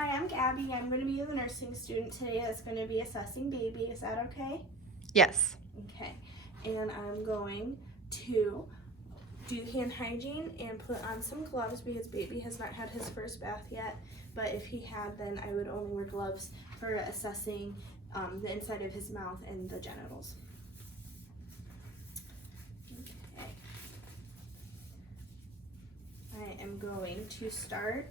Hi, I'm Gabby. I'm going to be the nursing student today that's going to be assessing baby. Is that okay? Yes. Okay. And I'm going to do hand hygiene and put on some gloves because baby has not had his first bath yet. But if he had, then I would only wear gloves for assessing the inside of his mouth and the genitals. Okay. I am going to start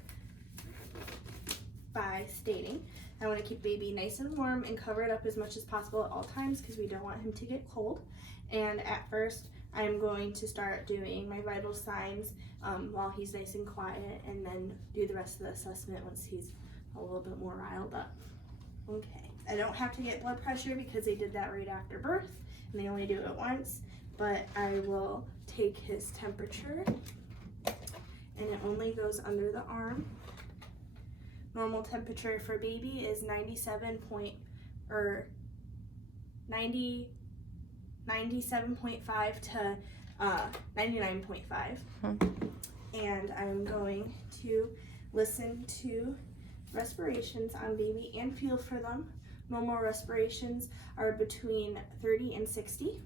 by stating I want to keep baby nice and warm and cover it up as much as possible at all times because we don't want him to get cold. And at first I'm going to start doing my vital signs while he's nice and quiet, and then do the rest of the assessment once he's a little bit more riled up. Okay, I don't have to get blood pressure because they did that right after birth and they only do it once, but I will take his temperature and it only goes under the arm. Normal temperature for baby is 97.5 to 99.5. And I'm going to listen to respirations on baby and feel for them. Normal respirations are between 30 and 60.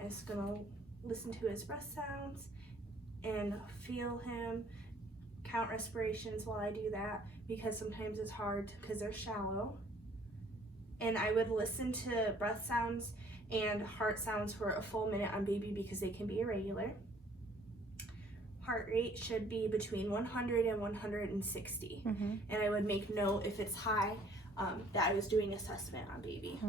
I'm just gonna listen to his breath sounds and feel him. Count respirations while I do that because sometimes it's hard because they're shallow. And I would listen to breath sounds and heart sounds for a full minute on baby because they can be irregular. Heart rate should be between 100 and 160. And I would make note if it's high that I was doing assessment on baby.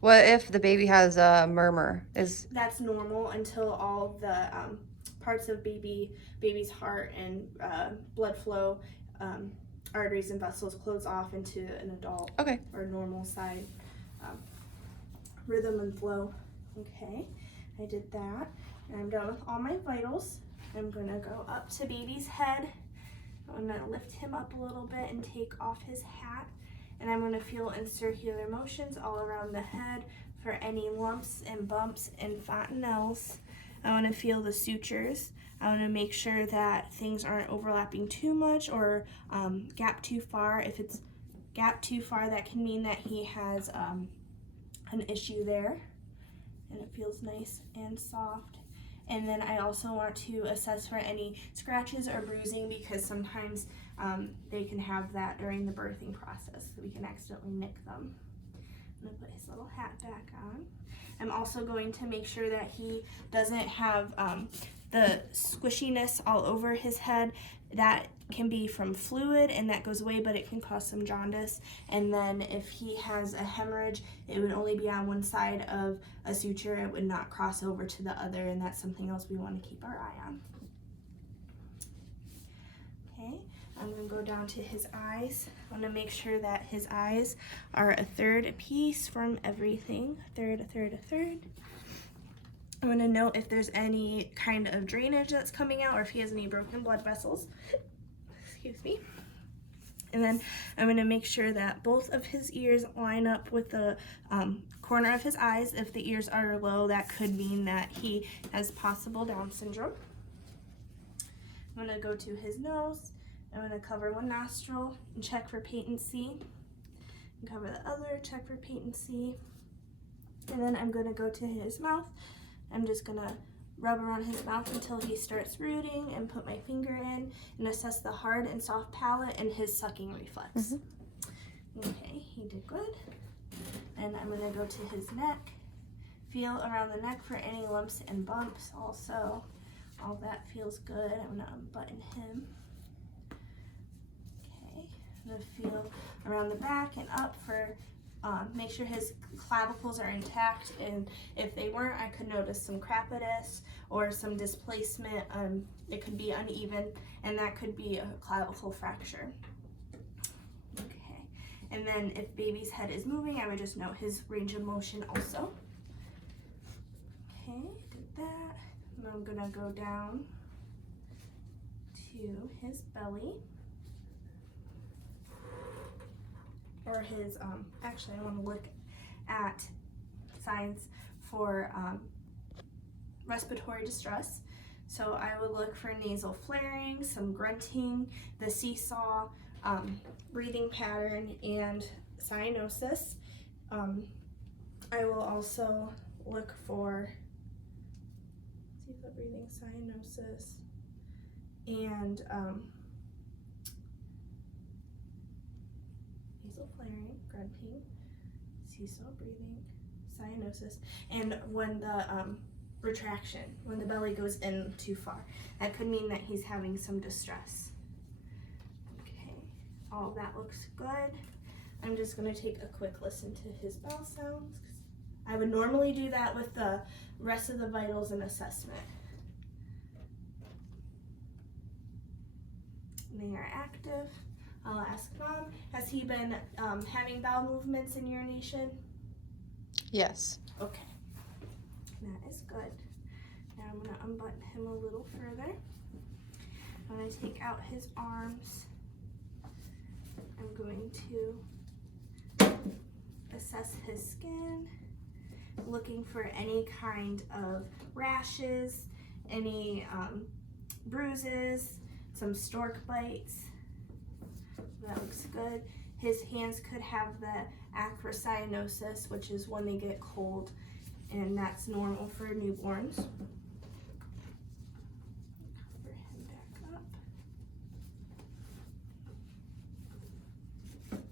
What if the baby has a murmur? That's normal until all the parts of baby's heart and blood flow, arteries and vessels close off into an adult or normal side rhythm and flow. Okay, I did that, and I'm done with all my vitals. I'm gonna go up to baby's head. I'm gonna lift him up a little bit and take off his hat, and I'm gonna feel in circular motions all around the head for any lumps and bumps and fontanelles. I want to feel the sutures. I want to make sure that things aren't overlapping too much or gap too far. If it's gap too far, that can mean that he has an issue there. And it feels nice and soft. And then I also want to assess for any scratches or bruising because sometimes they can have that during the birthing process, so we can accidentally nick them. I'm going to put his little hat back on. I'm also going to make sure that he doesn't have the squishiness all over his head. That can be from fluid and that goes away, but it can cause some jaundice. And then if he has a hemorrhage, it would only be on one side of a suture. It would not cross over to the other, and that's something else we want to keep our eye on. Okay, I'm going to go down to his eyes. I want to make sure that his eyes are a third piece from everything. A third. I'm going to note if there's any kind of drainage that's coming out or if he has any broken blood vessels. Excuse me. And then I'm going to make sure that both of his ears line up with the corner of his eyes. If the ears are low, that could mean that he has possible Down syndrome. I'm going to go to his nose. I'm going to cover one nostril and check for patency. And cover the other, check for patency. And then I'm going to go to his mouth. I'm just going to rub around his mouth until he starts rooting and put my finger in and assess the hard and soft palate and his sucking reflex. Okay, he did good. And I'm going to go to his neck. Feel around the neck for any lumps and bumps also. All that feels good. I'm going to unbutton him. I'm going to feel around the back and up for make sure his clavicles are intact, and if they weren't, I could notice some crepitus or some displacement. It could be uneven, and that could be a clavicle fracture. Okay, and then if baby's head is moving, I would just note his range of motion also. Okay, did that. And I'm going to go down to his belly. Or his, actually I want to look at signs for respiratory distress. So I would look for nasal flaring, some grunting, the seesaw, breathing pattern and cyanosis. I will also look for breathing, cyanosis, and nasal flaring, grunting, seesaw breathing, cyanosis, and when the retraction, when the belly goes in too far. That could mean that he's having some distress. Okay, all of that looks good. I'm just going to take a quick listen to his bowel sounds. I would normally do that with the rest of the vitals and assessment. They are active. I'll ask Mom, has he been having bowel movements and urination? Yes. Okay, that is good. Now I'm going to unbutton him a little further. I'm going to take out his arms. I'm going to assess his skin, looking for any kind of rashes, any bruises, some stork bites. That looks good. His hands could have the acrocyanosis, which is when they get cold, and that's normal for newborns. Cover him back up. Okay,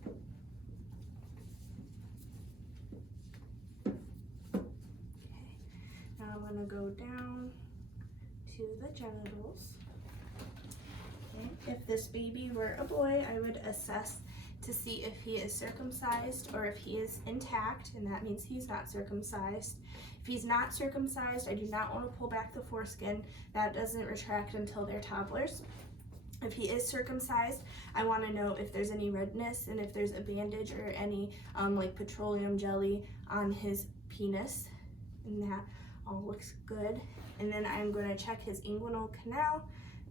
now I'm going to go down to the genitals. If this baby were a boy, I would assess to see if he is circumcised or if he is intact, and that means he's not circumcised. If he's not circumcised, I do not want to pull back the foreskin. That doesn't retract until they're toddlers. If he is circumcised, I want to know if there's any redness and if there's a bandage or any like petroleum jelly on his penis, and that all looks good. And then I'm going to check his inguinal canal,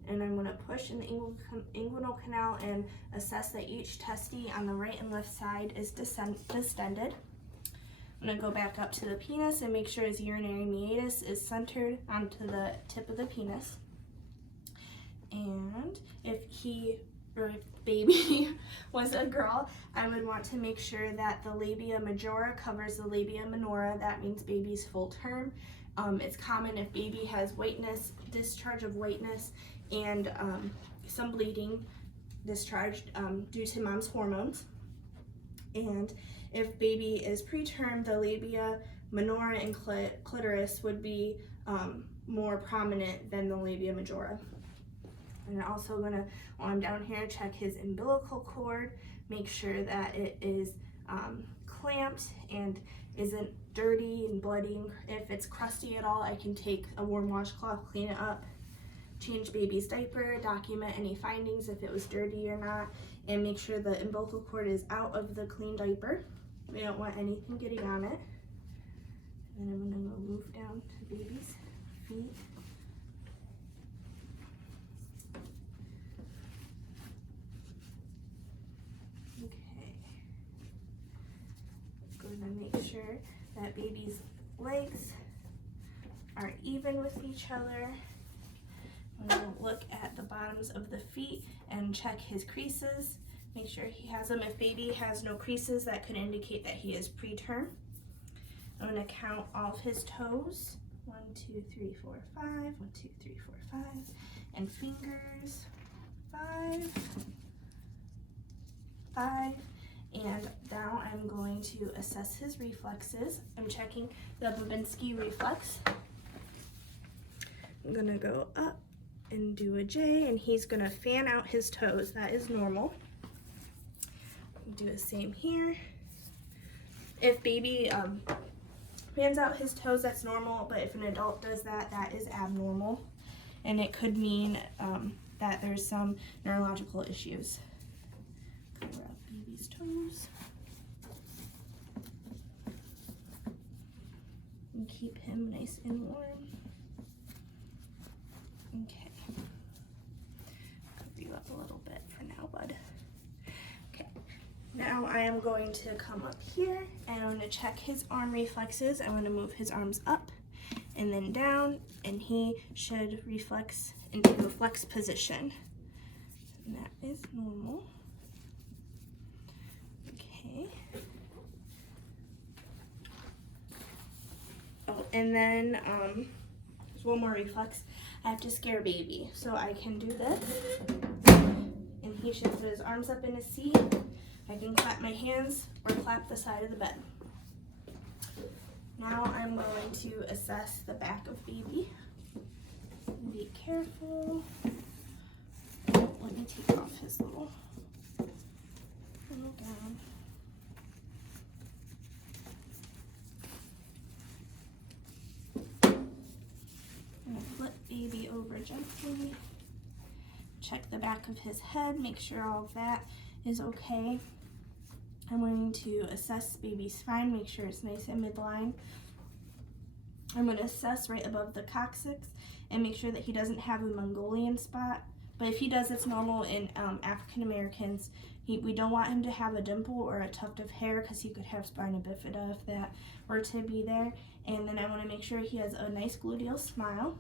and I'm going to push in the inguinal canal and assess that each testy on the right and left side is distended. I'm going to go back up to the penis and make sure his urinary meatus is centered onto the tip of the penis. And if he, or if baby was a girl, I would want to make sure that the labia majora covers the labia minora. That means baby's full term. It's common if baby has whiteness, discharge of whiteness, and some bleeding discharged due to mom's hormones. And if baby is preterm, the labia minora and clitoris would be more prominent than the labia majora. And I'm also gonna, while I'm down here, check his umbilical cord, make sure that it is clamped and isn't dirty and bloody. If it's crusty at all, I can take a warm washcloth, clean it up, change baby's diaper, document any findings if it was dirty or not, and make sure the umbilical cord is out of the clean diaper. We don't want anything getting on it. And then I'm going to move down to baby's feet. Okay. Going to make sure that baby's legs are even with each other. I'm going to look at the bottoms of the feet and check his creases. Make sure he has them. If baby has no creases, that could indicate that he is preterm. I'm going to count all of his toes. 1, 2, 3, 4, 5. 1, 2, 3, 4, 5. And fingers. 5. 5. And now I'm going to assess his reflexes. I'm checking the Babinski reflex. I'm going to go up and do a J, and he's going to fan out his toes. That is normal. Do the same here. If baby fans out his toes, that's normal, but if an adult does that, that is abnormal, and it could mean that there's some neurological issues. Cover up baby's toes and keep him nice and warm. Okay, cover you up a little bit for now, bud. Okay, now I am going to come up here and I'm going to check his arm reflexes. I'm going to move his arms up and then down, and he should reflex into a flex position. And that is normal. Okay. Oh, and then there's one more reflex. I have to scare baby. So I can do this, and he should put his arms up in his seat. I can clap my hands or clap the side of the bed. Now I'm going to assess the back of baby. Be careful. Let me take off his little gown. I'm going to flip baby over gently. Check the back of his head, make sure all of that is okay. I'm going to assess baby's spine, make sure it's nice and midline. I'm going to assess right above the coccyx and make sure that he doesn't have a Mongolian spot. But if he does, it's normal in African Americans. We don't want him to have a dimple or a tuft of hair because he could have spina bifida if that were to be there. And then I want to make sure he has a nice gluteal smile.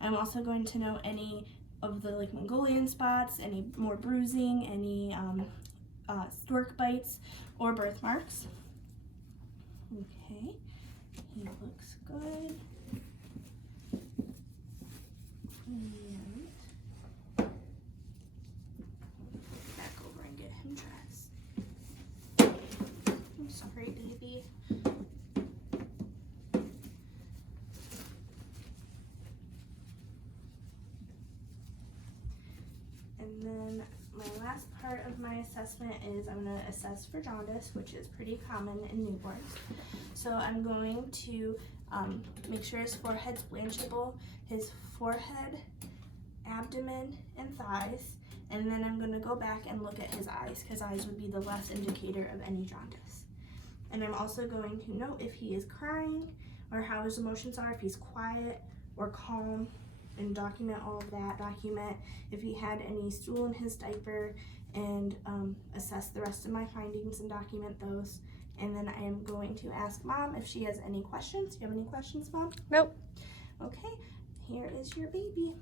I'm also going to know any of the Mongolian spots, any more bruising, any stork bites or birthmarks. Okay, he looks good. And back over and get him dressed. I'm sorry, baby. And then my last part of my assessment is I'm going to assess for jaundice, which is pretty common in newborns. So I'm going to make sure his forehead's blanchable, his forehead, abdomen, and thighs, and then I'm going to go back and look at his eyes, because eyes would be the last indicator of any jaundice. And I'm also going to note if he is crying or how his emotions are, if he's quiet or calm, and document all of that. Document if he had any stool in his diaper, and assess the rest of my findings and document those. And then I am going to ask Mom if she has any questions. Do you have any questions, Mom? Nope. Okay, here is your baby.